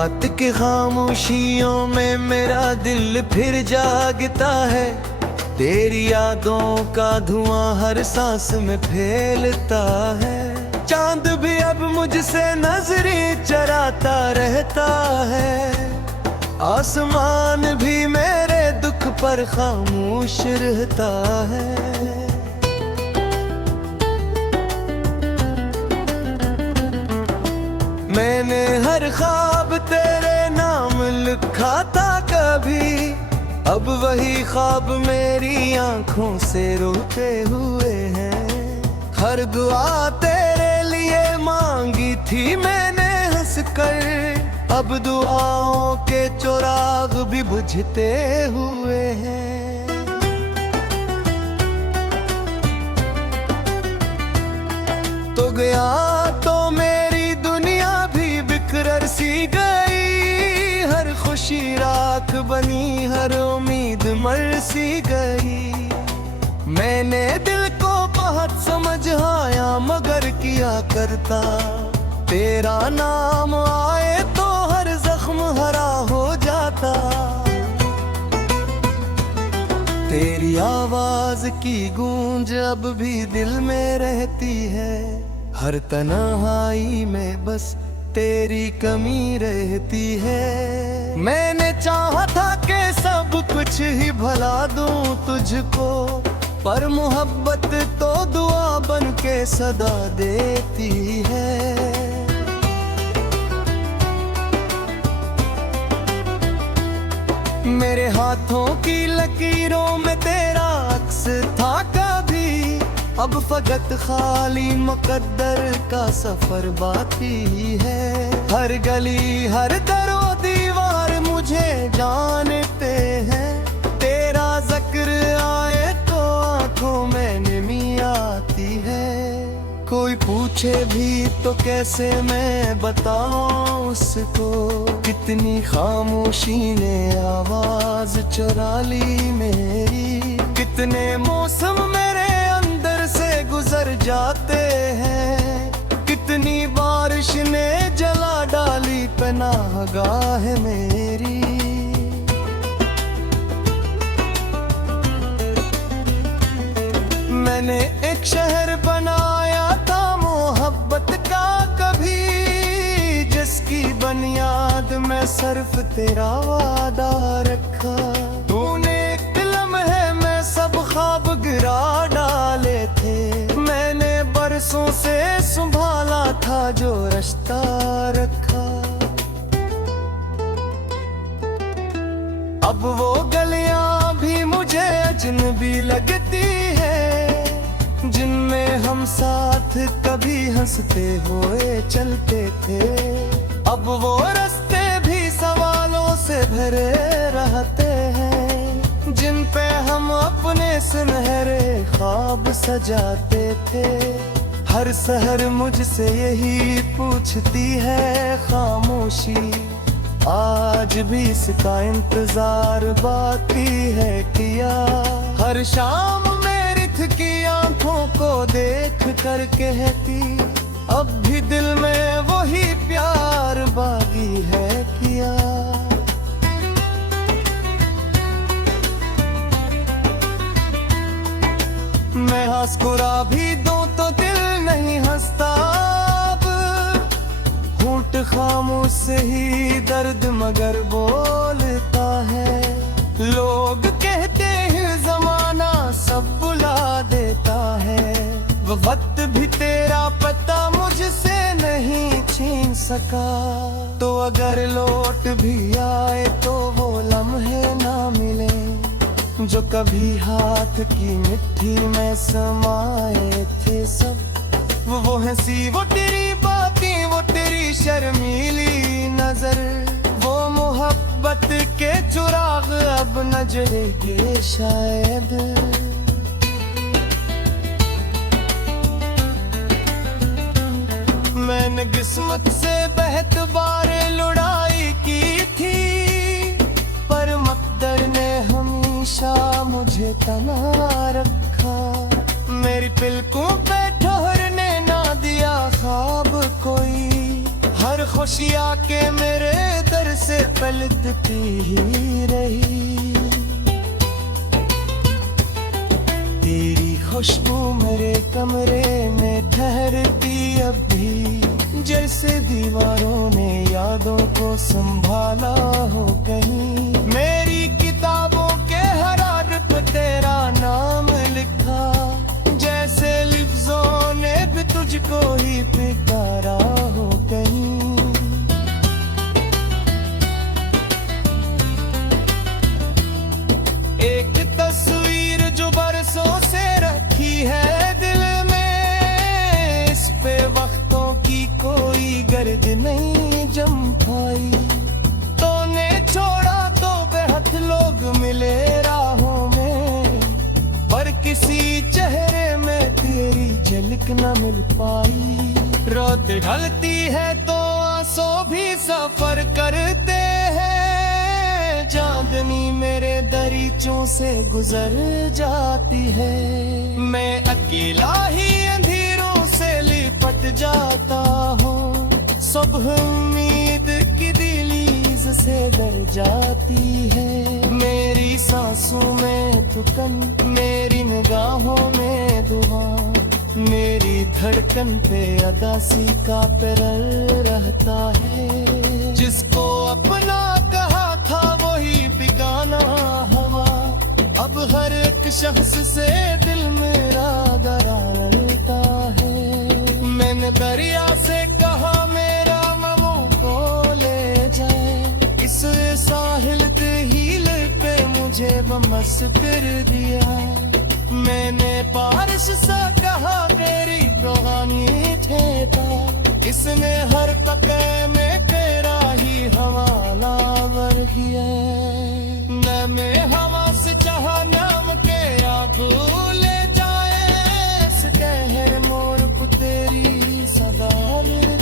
रात की खामोशियों में मेरा दिल फिर जागता है। तेरी यादों का धुआं हर सांस में फैलता है। चांद भी अब मुझसे नजरें चराता रहता है। आसमान भी मेरे दुख पर खामोश रहता है। मैंने हर ख्वाब तेरे नाम लिखा था कभी, अब वही ख्वाब मेरी आंखों से रोते हुए हैं। हर दुआ तेरे लिए मांगी थी मैंने हंसकर, अब दुआओं के चिराग भी बुझते हुए हैं। तो गया तो मेरी दुनिया भी बिखर सी गई। हर खुशी राख बनी, हर उम्मीद मर सी गई। मैंने दिल को बहुत समझाया मगर किया करता, तेरा नाम आए तो हर जख्म हरा हो जाता। तेरी आवाज की गूंज अब भी दिल में रहती है। हर तन्हाई में बस तेरी कमी रहती है। मैंने चाहा था कि सब कुछ ही भला दूं तुझको, पर मोहब्बत तो दुआ बन के सदा देती है। मेरे हाथों की लकीरों में तेरा अक्स था कभी, अब फकत खाली मुकद्दर का सफर बाकी है। हर गली हर दरो दीवार मुझे जानते हैं। तेरा जिक्र आए तो आंखों में नमी आती है। कोई पूछे भी तो कैसे मैं बताऊं उसको, कितनी खामोशी ने आवाज चुरा ली मेरी। कितने मौसम मेरे अंदर से गुजर जाते हैं, कितनी बारिश ने जला डाली पनाहगाह मेरी। मैंने एक शहर बनाया था मोहब्बत का कभी, जिसकी बुनियाद में सिर्फ तेरा वादा रखा। तूने एक लम्हे में सब ख्वाब गिरा डाले थे। मैंने बरसों से संभाला था जो रिश्ता रखा। अब वो गलियां भी मुझे अजनबी लगती है, जिनमें हम साथ कभी हंसते हुए चलते थे। अब वो रास्ते भी सवालों से भरे रहते हैं, जिन पे हम अपने सुनहरे ख्वाब सजाते थे। हर सहर मुझसे यही पूछती है खामोशी, आज भी इसका इंतजार बाकी है किया। हर शाम मेरी थकी आंखों को देख कर कहती, अब भी दिल में वही प्यार बाकी है किया। मैं हंसकुरा भी दूं तो दिल नहीं हंसता। होंठ खामोश से ही दर्द मगर बोलता है। लोग कहते हैं जमाना सब बुला देता है, वो वक्त भी तेरा पता मुझसे नहीं छीन सका। तो अगर लौट भी आए तो वो लम्हे ना मिले, जो कभी हाथ की मिट्टी में समाए थे सब। वो हंसी, वो तेरी बातें, वो तेरी शर्मीली नजर, वो मोहब्बत के चिराग अब न जलेंगे शायद। मैंने किस्मत से बहुत बार लड़ाई की थी, पर मकदर ने हमेशा मुझे तना रखा। मेरी पलकों पे ठहरने ना दिया ख्वाब कोई, हर खुशियाँ के मेरे दर से पलटती ही रही। तेरी खुशबू मेरे कमरे में ठहरती अब भी, जैसे दीवारों ने यादों को संभाला हो कहीं। मेरी किताबों के हर हरफ पे तेरा नाम लिखा, जैसे लफ्जों ने भी तुझको ही पुकारा हो कहीं। एक तस्वीर जो बरसों से रखी है दिल में, इस पे वक्तों की कोई गर्द नहीं जम पाई। तूने छोड़ा तो बेहद लोग मिले राहों में, पर किसी चेहरे में तेरी झलक न मिल पाई। रात ढलती है तो आंसू भी सफर करते हैं, चांदनी मेरे दरीचों से गुजर जाती है। मैं अकेला ही अंधेरों से लिपट जाता हूँ, सुबह उम्मीद की दहलीज से डर जाती है। मेरी सांसों में थकन, मेरी निगाहों में दुआ, मेरी धड़कन पे अदासी का पैरल रहता है। जिसको अपना कहा था वही बेगाना हवा, अब हर एक शख्स से दिल मेरा डरता है। मैंने दरिया से कहा मेरा ममो को ले जाए, इस साहिल के हील पे मुझे बमस कर दिया। मैंने बारिश सा कहा मेरी रूहानी ठेका, इसने हर तके में तेरा ही हवाला वर किया। न मैं हवा से चाहा नाम के भूले जाए, इस कहे मोर को तेरी सदा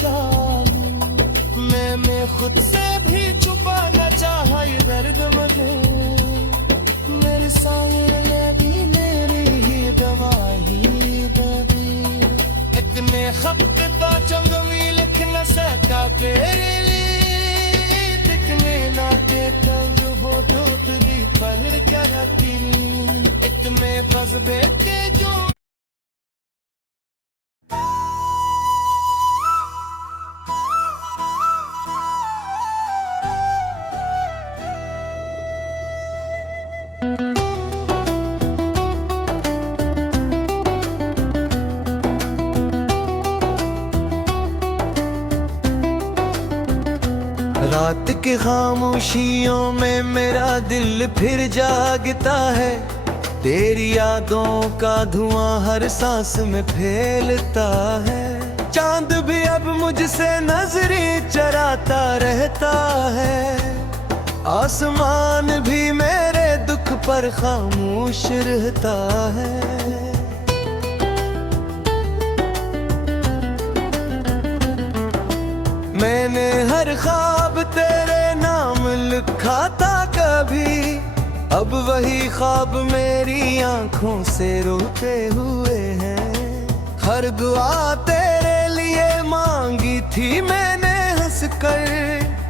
डालूं। मैं खुद से भी छुपा न चाहा ये दर्द मुझे, मेरे साये भी मेरी ही दवाई दे। इतने खत का चंग भी लिख न सका तेरे लिए, दिखने लाते तंग हो टूट दी पर क्या रहती। इतने फसबे के जो रात की खामोशियों में मेरा दिल फिर जागता है, तेरी यादों का धुआं हर सांस में फैलता है। चांद भी अब मुझसे नजरें चराता रहता है, आसमान भी मेरे दुख पर खामोश रहता है। मैंने हर ख्वाब तेरे नाम लिखा था कभी, अब वही ख्वाब मेरी आंखों से रोते हुए हैं। हर दुआ तेरे लिए मांगी थी मैंने हंस कर,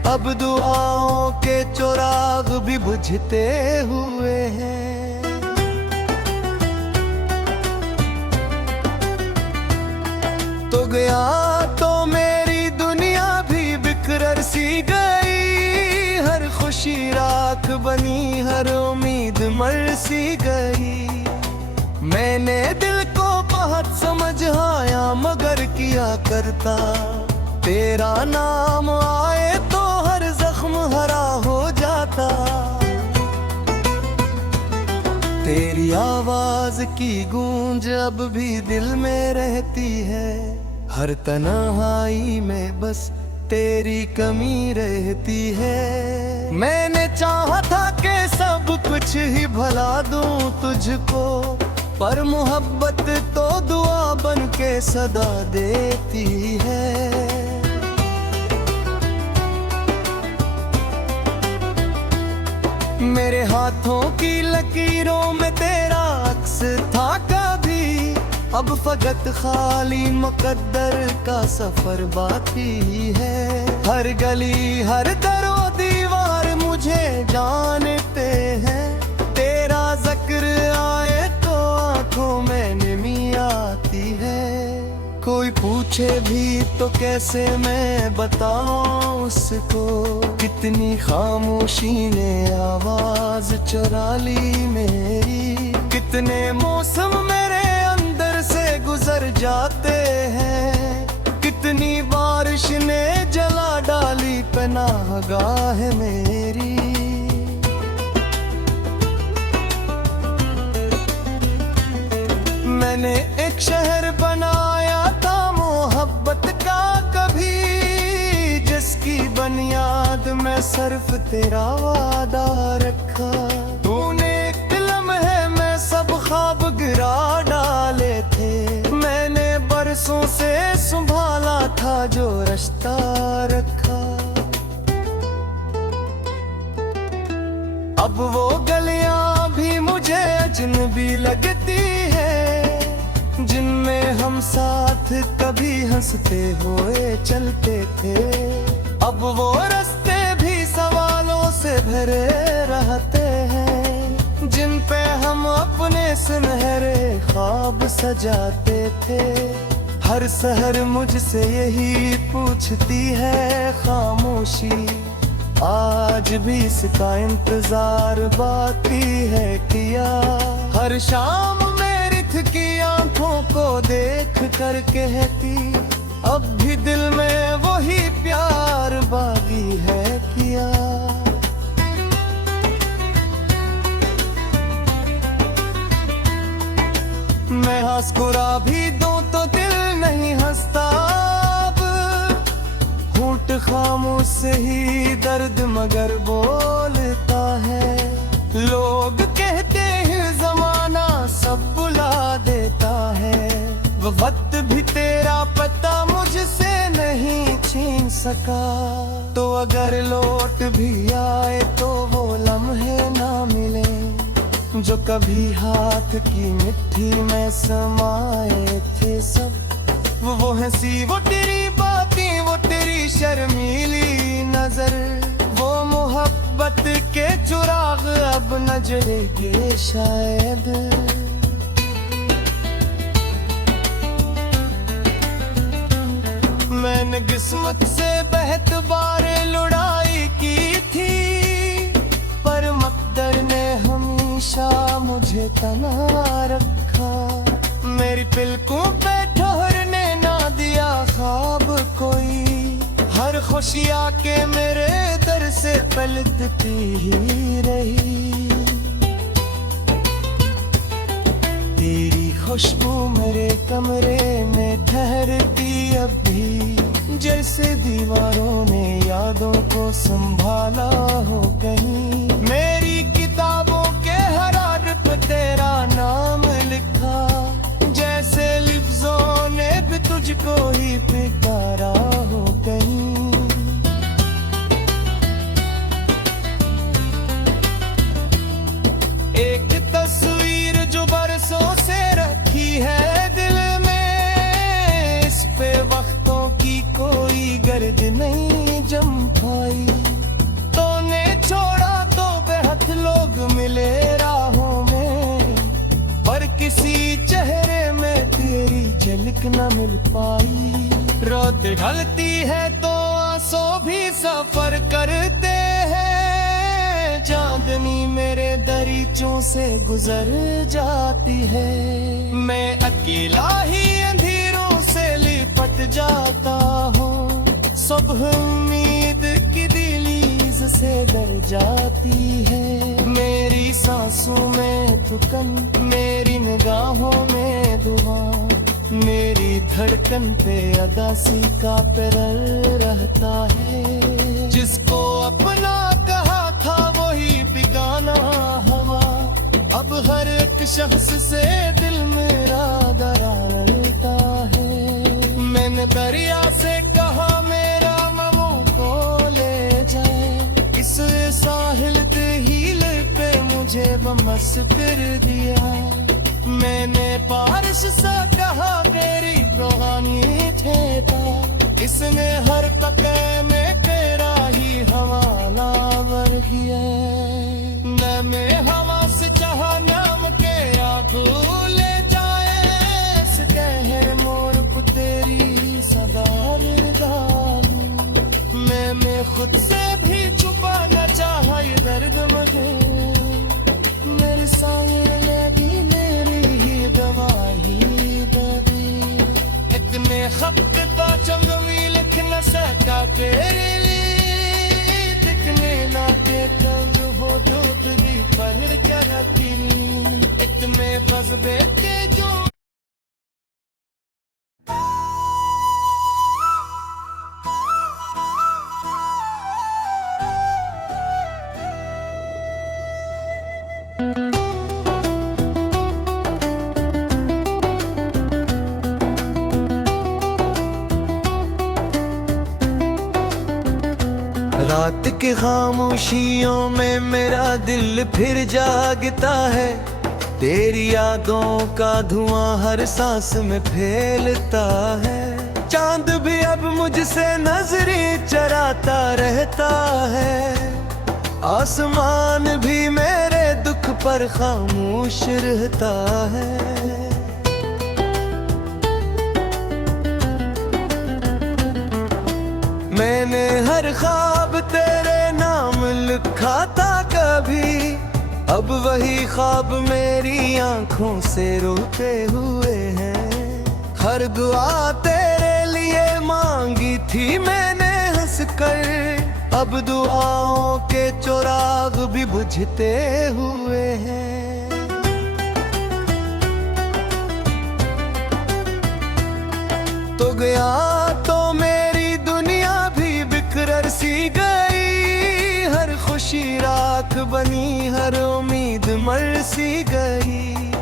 अब दुआओं के चिराग भी बुझते हुए हैं। तो गया तो मेरी दुनिया भी बिखर सी गई, हर खुशी राख बनी, हर उम्मीद मर सी गई। मैंने दिल को बहुत समझाया मगर किया करता, तेरा नाम आए तो हर जख्म हरा हो जाता। तेरी आवाज की गूंज अब भी दिल में रहती है, हर तन्हाई में बस तेरी कमी रहती है। मैंने चाहा था कि सब कुछ ही भला दूं तुझको, पर मोहब्बत तो दुआ बन के सदा देती है। मेरे हाथों की लकीरों में तेरा अक्स था कभी, अब फकत खाली मुकद्दर का सफर बाकी है। हर गली हर दरो दीवार मुझे जानते हैं, तेरा जिक्र आए तो आंखों में नमी आती है। कोई पूछे भी तो कैसे मैं बताऊं उसको, कितनी खामोशी ने आवाज चुरा ली मेरी। कितने मौसम मेरे अंदर से गुजर जाते हैं, कितनी बारिश ने जला डाली पनाहगाह मेरी। मैंने एक शहर बनाया था मोहब्बत का कभी, जिसकी बुनियाद में सिर्फ तेरा वादा रखा। तूने एक लम्हे में सब ख्वाब गिरा डाले थे, मैंने बरसों से संभाला था जो रिश्ता रखा। अब वो गलियां भी मुझे अजनबी लगती है, जिनमें हम साथ कभी हंसते हुए चलते थे। अब वो रास्ते भी सवालों से भरे रहते हैं, जिन पे हम अपने सुनहरे ख्वाब सजाते थे। हर सहर मुझसे यही पूछती है खामोशी, आज भी इसका इंतजार बाकी है किया। हर शाम मेरी थकी आंखों को देख कर कहती, अब भी दिल में वही प्यार बाकी है किया। मैं हंसकुरा भी दूं तो दिल नहीं हंसता अब, होंठ खामोश से ही दर्द मगर बोलता है। लोग कहते हैं जमाना सब बुला देता है, वो वक्त भी तेरा पता मुझसे नहीं छीन सका। तो अगर लौट भी आए तो वो लम्हे ना मिले, जो कभी हाथ की मिट्टी में समाए थे सब। वो हंसी वो तेरी बातें वो तेरी शर्मीली नजर, वो मोहब्बत के चुराग अब न जलेंगे शायद। मैंने किस्मत से बेहद बारे लड़ाई की थी, पर मकदर ने हमेशा मुझे तना रखा। मेरी पलकों पे ठहरने ना दिया ख्वाब कोई, हर खुशी आके मेरे दर से पलटती ही रही। तेरी खुशबू मेरे कमरे में ठहरती अब भी, जैसे दीवारों ने यादों को संभाला हो कहीं। मेरी किताबों के हर हरफ पे तेरा नाम लिखा, जैसे लिफ्ज़ों ने भी तुझको ही पुकारा हो कहीं। एक तस्वीर जो बरसों से रखी है दिल में, इस पे वक्तों की कोई गर्द नहीं जम पाई। तूने छोड़ा तो बेहद लोग मिले राहों में, पर किसी चेहरे में तेरी झलक न मिल पाई। रात ढलती है तो आंसू भी सफर करते हैं, चांदनी मेरे दरीचों से गुजर जाती है। मैं अकेला ही अंधेरों से लिपट जाता हूँ, सुबह उम्मीद की दहलीज से डर जाती है। मेरी सांसों में थकन, मेरी निगाहों में दुआ, मेरी धड़कन पे अदासी का पैरल रहता है। जिसको अपना कहा था वही बेगाना हवा, अब हर एक शख्स से दिल मेरा डरता है। मैंने दरिया से कहा मेरा ममू को ले जाए, इस साहिल दिल पे मुझे बमस कर दिया। मैंने बारिश सा जिसने हर तके में तेरा ही हवाला वर किया। न में हवा से चाहा नाम के आगू ले जाए, इस कहर मोर को तेरी सदार डालूं। मैं खुद से भी छुपा न चाहा ये दर्द मुझे, मेरे साये लगी मेरी ही दवा ही दबी। इतने खपता चंद भी लिख न सका तेरे लिए, दिखने ना के तंग हो दूध दी पर क्या रखी। इतने कस्बे के जो रात के खामोशियों में मेरा दिल फिर जागता है। तेरी यादों का धुआं हर सांस में फैलता है। चांद भी अब मुझसे नजरें चराता रहता है। आसमान भी मेरे दुख पर खामोश रहता है। मैंने हर ख्वाब तेरे नाम लिखा था कभी, अब वही ख्वाब मेरी आंखों से रोते हुए हैं। हर दुआ तेरे लिए मांगी थी मैंने हंसकर, अब दुआओं के चुराग भी बुझते हुए हैं। तो गया तो मेरी दुनिया भी बिखर सी गई। हर खुशी राख बनी, हर उम्मीद मर सी गई।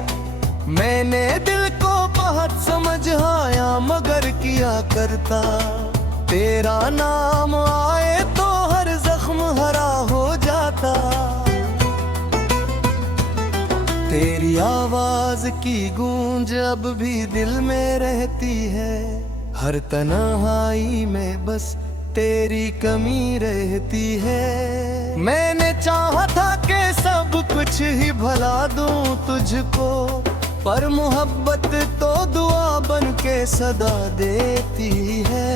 मैंने दिल को बहुत समझाया मगर किया करता, तेरा नाम आए तो हर जख्म हरा हो जाता। तेरी आवाज की गूंज अब भी दिल में रहती है। हर तन्हाई में बस तेरी कमी रहती है। मैंने चाहा था कि सब कुछ ही भला दूं तुझको, पर मोहब्बत तो दुआ बन के सदा देती है।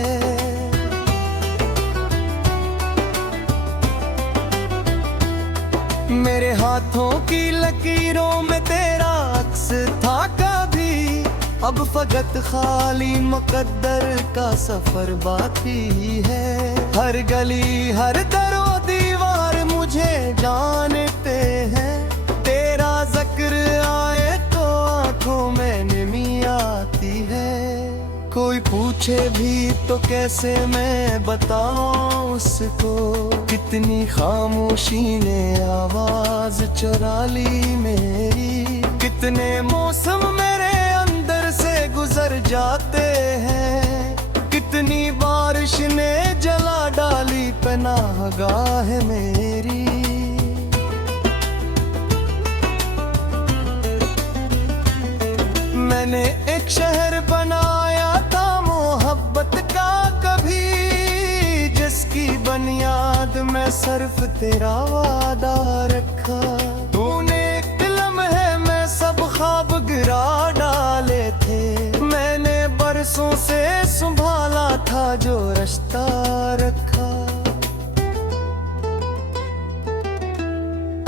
मेरे हाथों की लकीरों में तेरा अक्स था कभी, अब फकत खाली मुकद्दर का सफर बाकी है। हर गली हर दरो दीवार मुझे जानते हैं। तेरा जिक्र आए तो आंखों में नमी आती है। कोई पूछे भी तो कैसे मैं बताऊं उसको, कितनी खामोशी ने आवाज चुरा ली मेरी। कितने मौसम मेरे अंदर से गुजर जाते हैं, कितनी बारिश ने जला डाली पनाहगाह मेरी। मैंने एक शहर बनाया था मोहब्बत का कभी, जिसकी बुनियाद में सिर्फ तेरा वादा रखा। तूने एक लम्हे में सब ख्वाब गिरा डाले थे। मैंने बरसों से संभाला था जो रिश्ता रखा।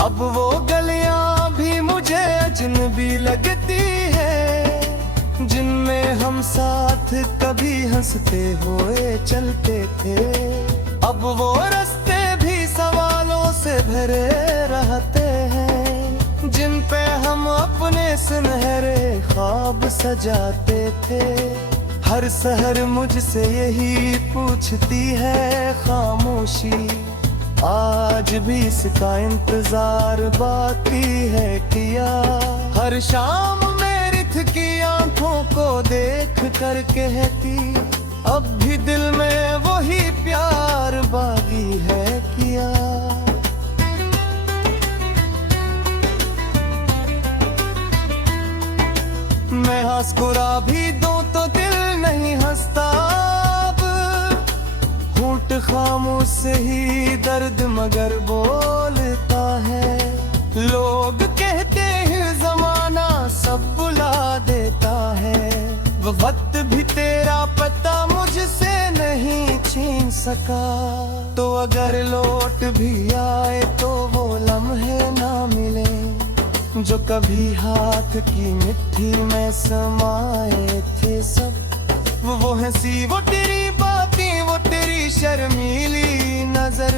अब वो गलियां भी मुझे अजनबी लगती है, जिनमें हम साथ कभी हंसते हुए चलते थे। अब वो रास्ते भी सवालों से भरे रहते हैं, जिन पे हम अपने सुनहरे ख्वाब सजाते थे। हर सहर मुझसे यही पूछती है खामोशी, आज भी इसका इंतजार बाकी है किया। हर शाम मेरी थकी आंखों को देख कर कहती, अब भी दिल में वही प्यार बाकी है किया। मैं हंसकुरा भी दूं तो दिल नहीं हंसता अब, होठ खामोश ही दर्द मगर बोलता है। लोग कहते हैं जमाना सब बुला देता है, वो वक्त भी तेरा पता मुझसे नहीं छीन सका। तो अगर लौट भी आए तो वो लम्हे ना मिले जो कभी हाथ की मिट्टी में समाए थे सब। वो हंसी, वो तेरी बातें, वो तेरी शर्मीली नजर,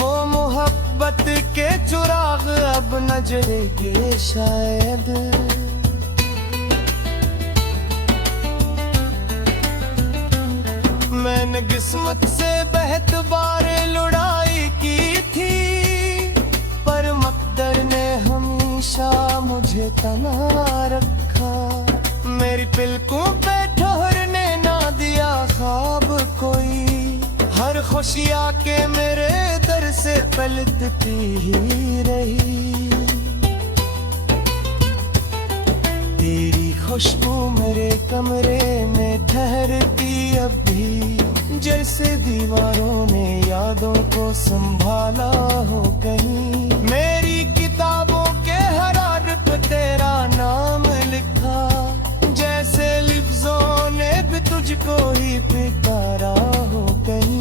वो मोहब्बत के चुराग अब न जलेंगे शायद। मैंने किस्मत से बेहद बार लड़ाई की थी, पर मकदर ने हमेशा मुझे तना रखा। मेरी पलकों पे ठहरने ना दिया ख्वाब कोई, हर खुशियाँ के मेरे दर से पलटती ही रही। तेरी खुशबू मेरे कमरे में ठहरती अब भी, जैसे दीवारों ने यादों को संभाला हो कहीं। मेरी किताबों के हर हरफ पे तेरा नाम लिखा, जैसे लिफ्ज़ों ने भी तुझको ही पुकारा हो कहीं।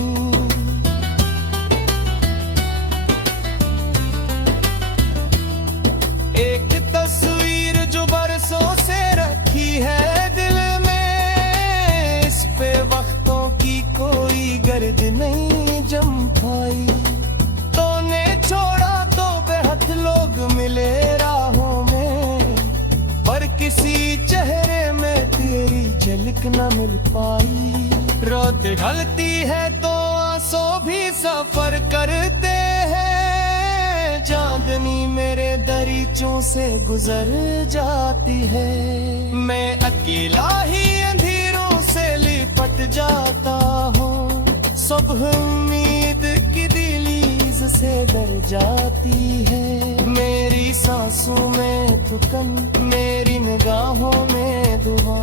एक तस्वीर जो बरसों से रखी है दिल में, इस पे वक्तों की कोई गर्द नहीं जम पाई। तूने छोड़ा तो बेहद लोग मिले राहों में, पर किसी चेहरे में तेरी झलक न मिल पाई। रात ढलती है तो आंसू भी सफर करते हैं, चांदनी मेरे दरीचों से गुजर जाती है। मैं अकेला ही अंधेरों से लिपट जाता हूँ, सुबह उम्मीद की दहलीज से डर जाती है। मेरी सांसों में थकन, मेरी निगाहों में दुआ,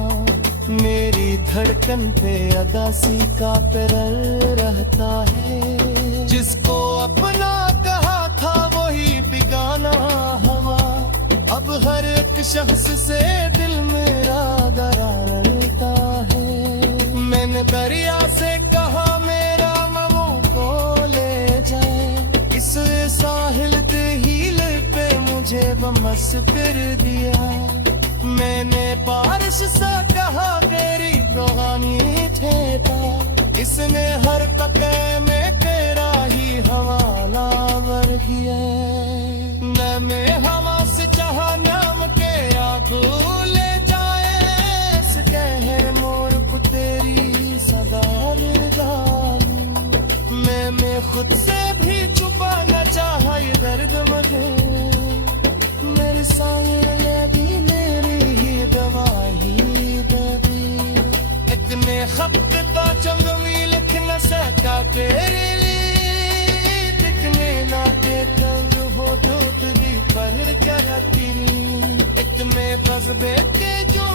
मेरी धड़कन पे अदासी का पैरल रहता है। जिसको अपना कहा था वही बेगाना हवा, अब हर एक शख्स से दिल मेरा डरता है। मैंने दरिया से कहा मेरा ममू को ले जाए, इस साहिल दिल पे मुझे बमस कर दिया। मैंने बारिश सा कहा तेरी रूहानी ठेका, इसने हर कतरे में तेरा ही हवाला भर किया। न मैं हवा से चाहा नाम तेरा भूल जाए, इस कहर मोर को तेरी सदार डालूं। मैं खुद से भी छुपा न चाहा ये दर्द मुझे, मेरे साये दी मेरी ही दवाई दबी। इतने खत का चंग भी लिख न सका तेरे लिए, दिखने लाते तंग हो टूट दी पर क्या तेरी। इतने जज्बे के जो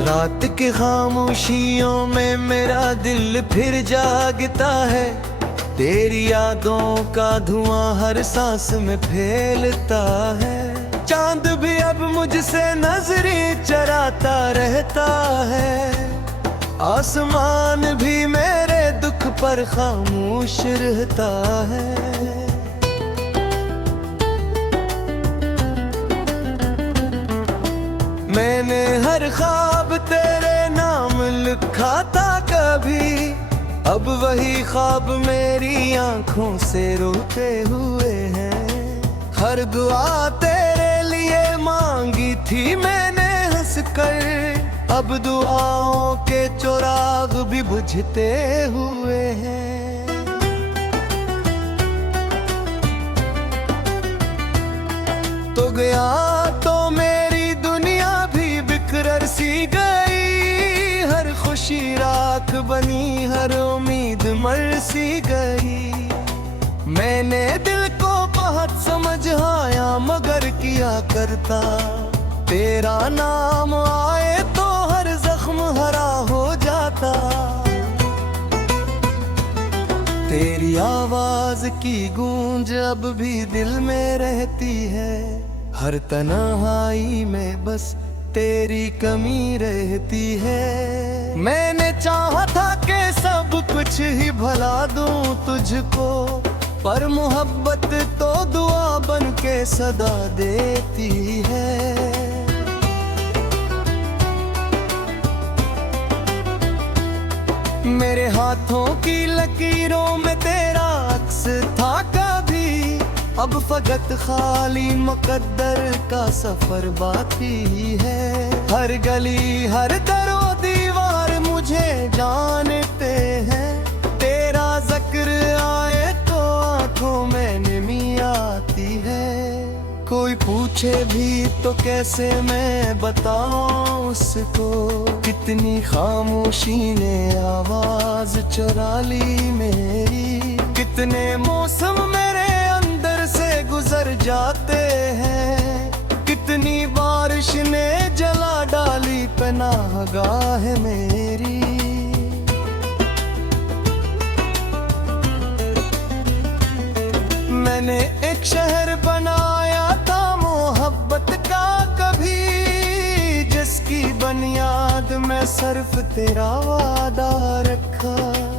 रात की खामोशियों में मेरा दिल फिर जागता है, तेरी यादों का धुआं हर सांस में फैलता है। चांद भी अब मुझसे नजरें चराता रहता है, आसमान भी मेरे दुख पर खामोश रहता है। मैंने हर ख्वाब तेरे नाम लिखा था कभी, अब वही ख्वाब मेरी आंखों से रोते हुए हैं। हर दुआ तेरे लिए मांगी थी मैंने हंसकर, अब दुआओं के चिराग भी बुझते हुए हैं। तो गया तो मेरी दुनिया भी बिक बनी हर उम्मीद मर सी गई। मैंने दिल को बहुत समझाया मगर किया करता, तेरा नाम आए तो हर जख्म हरा हो जाता। तेरी आवाज की गूंज अब भी दिल में रहती है, हर तन्हाई में बस तेरी कमी रहती है। मैंने चाहा था कि सब कुछ ही भला दूं तुझको, पर मोहब्बत तो दुआ बन के सदा देती है। मेरे हाथों की लकीरों में तेरा अक्स था कभी, अब फकत खाली मुकद्दर का सफर बाकी है। हर गली हर दरो दीवार मुझे जानते हैं, तेरा जिक्र आए तो आंखों में नमी आती है। कोई पूछे भी तो कैसे मैं बताऊं उसको, कितनी खामोशी ने आवाज चुरा ली मेरी। कितने मौसम मेरे अंदर से गुजर जाते हैं, कितनी बारिश ने जला डाली पनाहगाह मेरी। मैंने एक शहर बनाया था मोहब्बत का कभी, जिसकी बुनियाद में सिर्फ तेरा वादा रखा।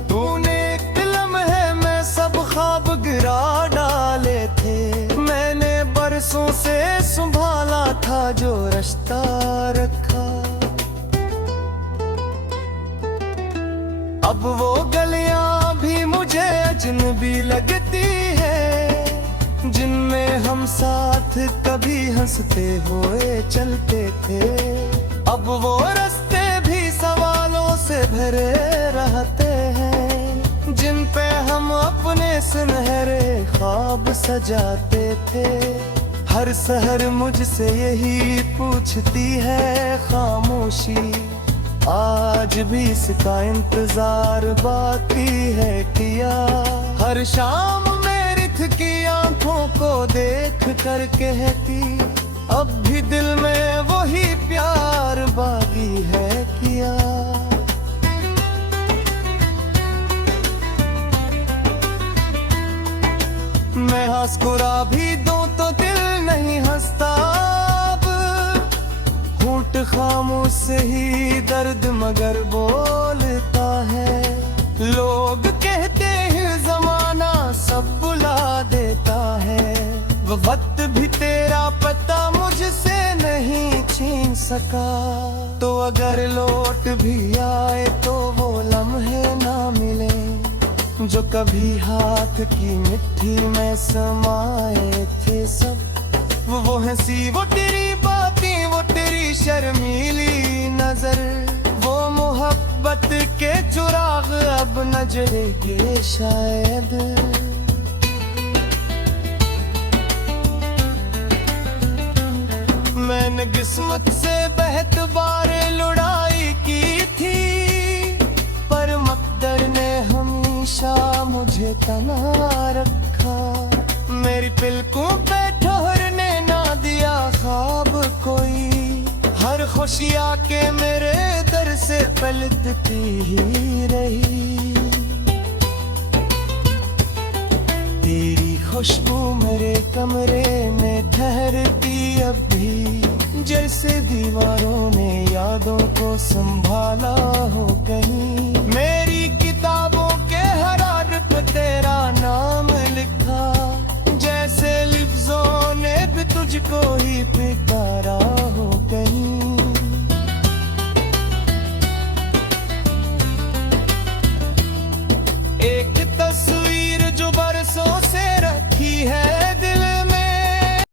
तूने एक लम्हे में सब ख्वाब गिरा डाले थे, मैंने बरसों से संभाला था जो रिश्ता रखा। अब वो गलियां भी मुझे अजनबी लगती है, जिनमें हम साथ कभी हंसते हुए चलते थे। अब वो रास्ते भी सवालों से भरे रहते हैं, जिन पे हम अपने सुनहरे ख्वाब सजाते थे। हर सहर मुझसे यही पूछती है खामोशी, आज भी इसका इंतजार बाकी है किया। हर शाम की आंखों को देख कर कहती, अब भी दिल में वही प्यार बाकी है किया। मैं हंसकुरा भी दूं तो दिल नहीं हंसता, अब होंठ खामोश से ही दर्द मगर बोलता है। लोग कहते हैं जमाना सब बुला देता है, वो वक्त भी तेरा पता मुझसे नहीं छीन सका। तो अगर लौट भी आए तो वो लम्हे ना मिले, जो कभी हाथ की मिट्टी में समाए थे सब। वो हंसी वो तेरी बातें वो तेरी शर्मीली नजर, वो मोहब्बत के चुराग अब न जलेंगे शायद। मैंने किस्मत से बहुत बार लड़ाई की थी, पर मकदर ने हमेशा मुझे तना रखा। मेरी पलकों पे ठहरने ना दिया ख्वाब कोई, हर खुशी आके मेरे दर से पलटती ही रही। तेरी खुशबू मेरे कमरे में ठहरती अब भी, जैसे दीवारों ने यादों को संभाला हो कहीं।